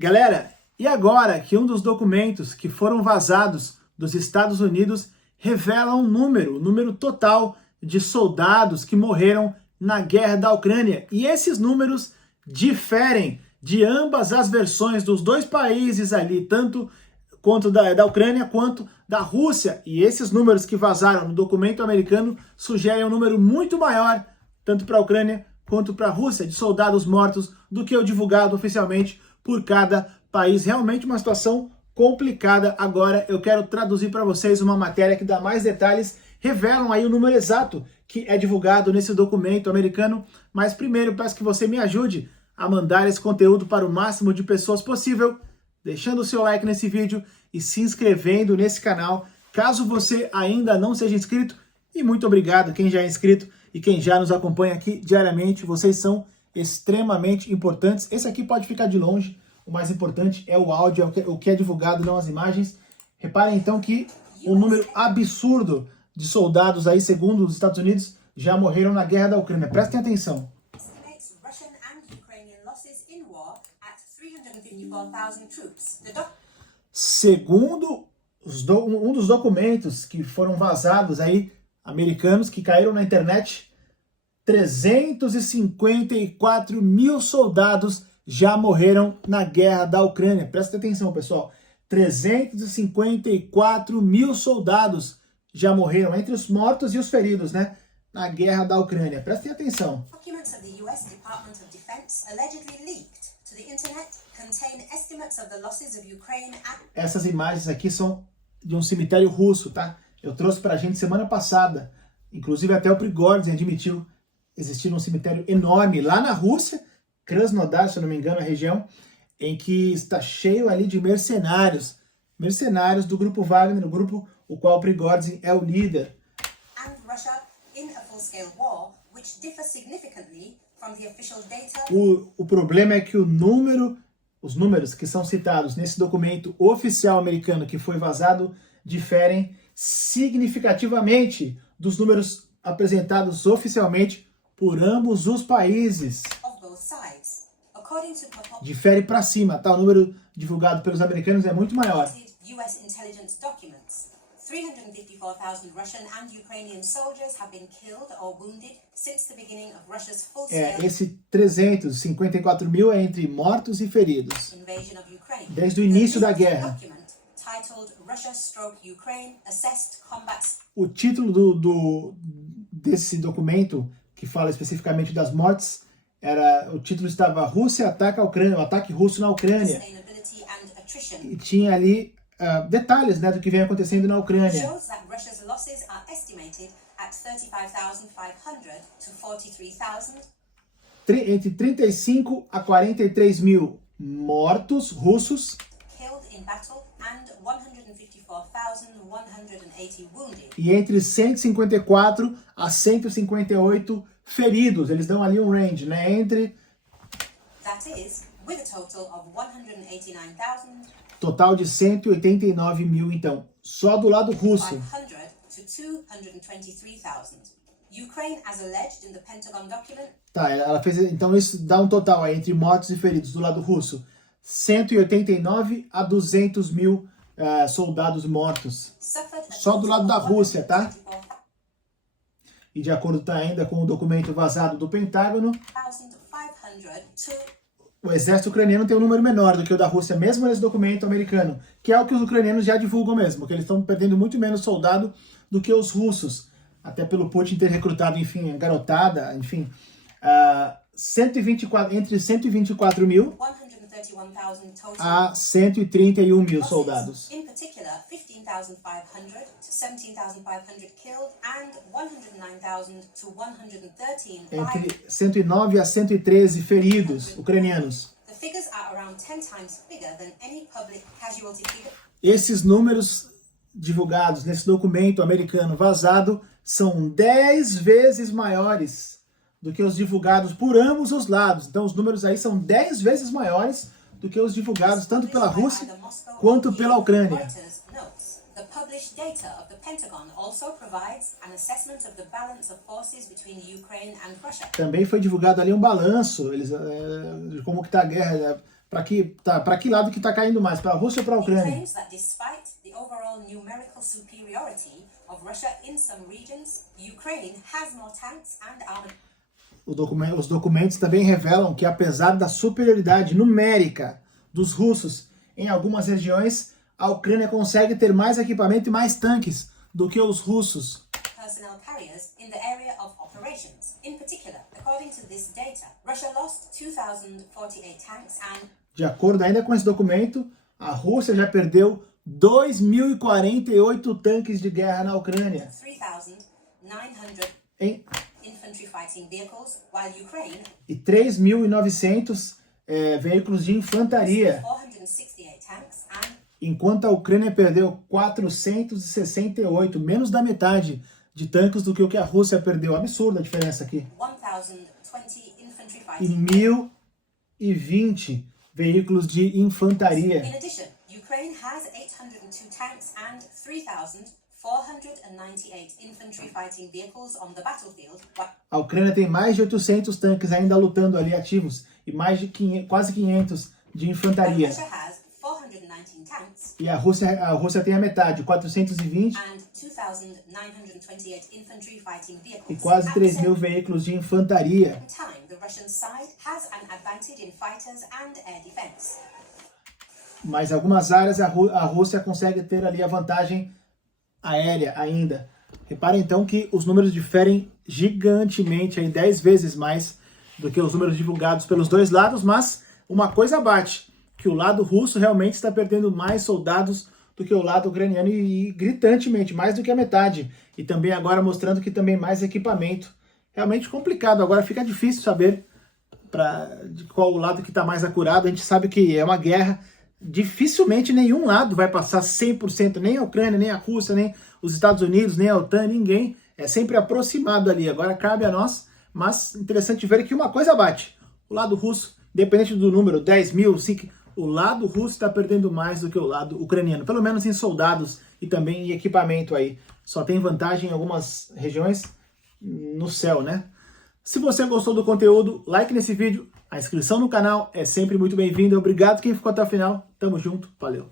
Galera, e agora que um dos documentos que foram vazados dos Estados Unidos revela o número total de soldados que morreram na guerra da Ucrânia. E esses números diferem de ambas as versões dos dois países ali, tanto quanto da Ucrânia quanto da Rússia. E esses números que vazaram no documento americano sugerem um número muito maior, tanto para a Ucrânia quanto para a Rússia, de soldados mortos do que o divulgado oficialmente por cada país. Realmente uma situação complicada. Agora eu quero traduzir para vocês uma matéria que dá mais detalhes, revelam aí o número exato que é divulgado nesse documento americano. Mas primeiro peço que você me ajude a mandar esse conteúdo para o máximo de pessoas possível, deixando o seu like nesse vídeo e se inscrevendo nesse canal, caso você ainda não seja inscrito. E muito obrigado quem já é inscrito e quem já nos acompanha aqui diariamente. Vocês são extremamente importantes. Esse aqui pode ficar de longe, o mais importante é o áudio, é o que é divulgado, não as imagens. Reparem então que o número absurdo de soldados aí, segundo os Estados Unidos, já morreram na guerra da Ucrânia. Prestem atenção. Segundo um dos documentos que foram vazados aí, americanos, que caíram na internet, 354 mil soldados já morreram na guerra da Ucrânia. Presta atenção, pessoal. 354 mil soldados já morreram, entre os mortos e os feridos, né? Na guerra da Ucrânia. Prestem atenção. Documents of the US Department of Defense allegedly leaked to the internet contain estimates of the losses of Ukraine. Essas imagens aqui são de um cemitério russo, tá? Eu trouxe pra gente semana passada. Inclusive até o Prigozhin admitiu existir um cemitério enorme lá na Rússia, Krasnodar, se eu não me engano, a região, em que está cheio ali de mercenários do grupo Wagner, o grupo o qual o Prigozhin é o líder. O problema é que os números que são citados nesse documento oficial americano que foi vazado diferem significativamente dos números apresentados oficialmente por ambos os países. Difere para cima, tá? O número divulgado pelos americanos é muito maior. Esse 354 mil é entre mortos e feridos, desde o início da guerra. O título desse documento, que fala especificamente das mortes, o título estava Rússia ataca a Ucrânia, o ataque russo na Ucrânia. E tinha ali detalhes, né, do que vem acontecendo na Ucrânia. Entre 35 a 43 mil mortos russos e entre 154 a 158 feridos. Eles dão ali um range, né, entre total de 189 mil, então, só do lado russo. Tá, ela fez, então isso dá um total aí, entre mortos e feridos do lado russo, 189 a 200 mil soldados mortos, só do lado da Rússia, tá? E de acordo ainda com o documento vazado do Pentágono, o exército ucraniano tem um número menor do que o da Rússia, mesmo nesse documento americano, que é o que os ucranianos já divulgam mesmo, que eles estão perdendo muito menos soldado do que os russos, até pelo Putin ter recrutado, enfim, garotada, enfim, entre 124 mil a 131 mil soldados. Entre 109 a 113 feridos ucranianos. Esses números divulgados nesse documento americano vazado são 10 vezes maiores do que os divulgados por ambos os lados. Então os números aí são 10 vezes maiores do que os divulgados tanto pela Rússia quanto pela Ucrânia. Também foi divulgado ali um balanço de como que está a guerra, para que lado que está caindo mais, para a Rússia ou para a Ucrânia? Os documentos também revelam que, apesar da superioridade numérica dos russos em algumas regiões, a Ucrânia consegue ter mais equipamento e mais tanques do que os russos. De acordo ainda com esse documento, a Rússia já perdeu 2.048 tanques de guerra na Ucrânia. E 3.900 veículos de infantaria. Enquanto a Ucrânia perdeu 468, menos da metade de tanques do que o que a Rússia perdeu. Absurda a diferença aqui. E 1.020 veículos de infantaria. A Ucrânia tem mais de 800 tanques ainda lutando ali ativos e mais de quase 500 de infantaria. E a Rússia tem a metade, 420 e quase 3.000 veículos de infantaria. Mas em algumas áreas a Rússia consegue ter ali a vantagem aérea ainda. Reparem então que os números diferem gigantemente, aí 10 vezes mais do que os números divulgados pelos dois lados, mas uma coisa bate, que o lado russo realmente está perdendo mais soldados do que o lado ucraniano e gritantemente, mais do que a metade. E também agora mostrando que também mais equipamento. Realmente complicado, agora fica difícil saber de qual o lado que está mais acurado. A gente sabe que é uma guerra, dificilmente nenhum lado vai passar 100%, nem a Ucrânia, nem a Rússia, nem os Estados Unidos, nem a OTAN, ninguém. É sempre aproximado ali, agora cabe a nós, mas interessante ver que uma coisa bate. O lado russo, independente do número, 10 mil, 5, o lado russo está perdendo mais do que o lado ucraniano, pelo menos em soldados e também em equipamento aí. Só tem vantagem em algumas regiões no céu, né? Se você gostou do conteúdo, like nesse vídeo, a inscrição no canal é sempre muito bem-vinda. Obrigado quem ficou até o final, tamo junto, valeu!